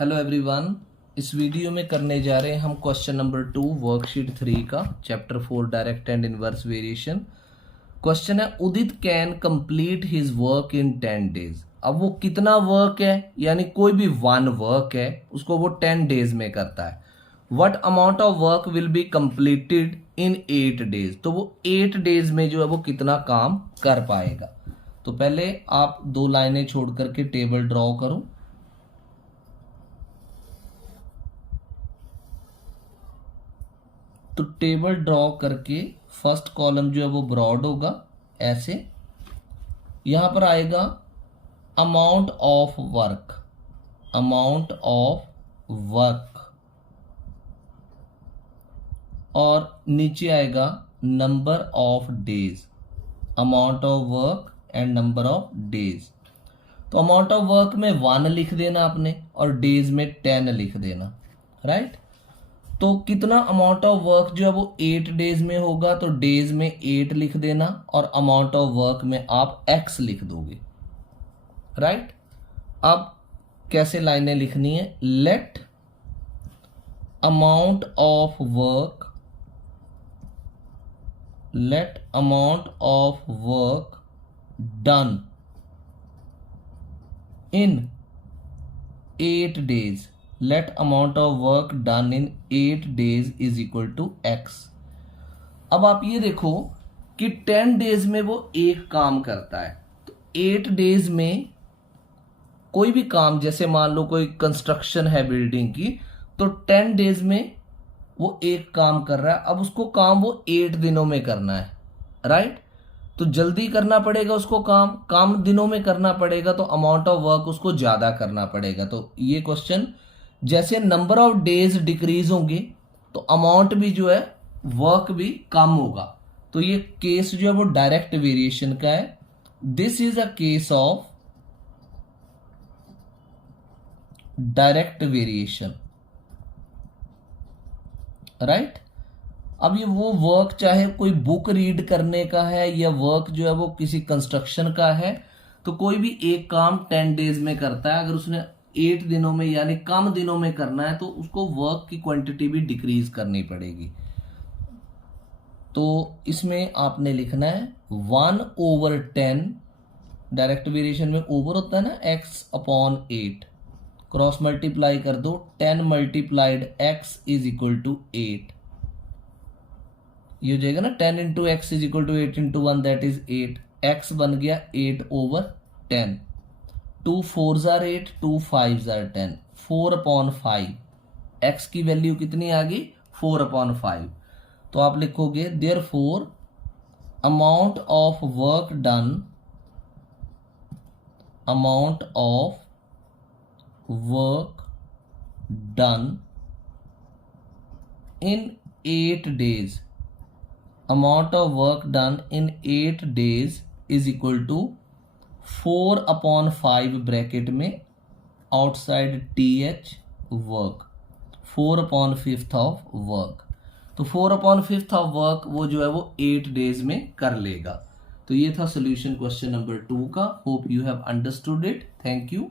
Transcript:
Hello everyone, इस video में करने जा रहे हैं हम क्वेश्चन नंबर 2 वर्कशीट 3 का chapter 4 direct and inverse variation. Question है Udit can complete his work in 10 days. अब वो कितना वर्क है, यानी कोई भी वन वर्क है उसको वो 10 डेज में करता है। What amount of work will be completed in 8 days. तो वो 8 डेज में जो है वो कितना काम कर पाएगा। तो पहले आप दो लाइनें छोड़ करके टेबल ड्रॉ करो। तो टेबल ड्रॉ करके फर्स्ट कॉलम जो है वो ब्रॉड होगा ऐसे। यहां पर आएगा amount of work, amount of work, और नीचे आएगा number of days, amount of work and number of days. तो अमाउंट ऑफ वर्क में 1 लिख देना आपने और डेज में 10 लिख देना, राइट। तो कितना अमाउंट ऑफ वर्क जो है वो 8 डेज में होगा, तो डेज में 8 लिख देना और अमाउंट ऑफ वर्क में आप x लिख दोगे, राइट। अब कैसे लाइनें लिखनी है, let amount of work, let amount of work done in 8 days, let amount of work done in 8 days is equal to x। अब आप ये देखो कि 10 डेज में वो एक काम करता है, तो 8 डेज में कोई भी काम, जैसे मान लो कोई कंस्ट्रक्शन है बिल्डिंग की, तो 10 डेज में वो एक काम कर रहा है। अब उसको काम वो 8 दिनों में करना है, राइट। तो जल्दी करना पड़ेगा उसको, काम दिनों में करना पड़ेगा, तो अमाउंट ऑफ वर्क उसको ज्यादा करना पड़ेगा। तो ये क्वेश्चन, जैसे नंबर ऑफ डेज डिक्रीज होंगे तो अमाउंट भी जो है वर्क भी कम होगा। तो ये केस जो है वो डायरेक्ट वेरिएशन का है। This is a case of direct variation, right. अब ये वो वर्क चाहे कोई बुक रीड करने का है या वर्क जो है वो किसी कंस्ट्रक्शन का है, तो कोई भी एक काम 10 डेज में करता है। अगर उसने 8 दिनों में यानी कम दिनों में करना है तो उसको वर्क की क्वांटिटी भी डिक्रीज करनी पड़ेगी। तो इसमें आपने लिखना है 1/10, डायरेक्ट वेरिएशन में ओवर होता है ना x/8, क्रॉस मल्टीप्लाई कर दो, 10 multiplied x is equal to 8। ये हो जाएगा ना 10 into x is equal to 8 into 1 that is 8। x बन गया 8/10। 2 4s are 8, 2 5s are 10, 4/5। x की वैल्यू कितनी आ गई, 4/5। तो आप लिखोगे therefore amount of work done, amount of work done in 8 days, amount of work done in 8 days is equal to 4/5 bracket में outside th work, 4/5 of work. तो 4/5 of work वो जो है वो 8 डेज में कर लेगा। तो ये था सोल्यूशन क्वेश्चन नंबर 2 का। Hope you have understood it. Thank you.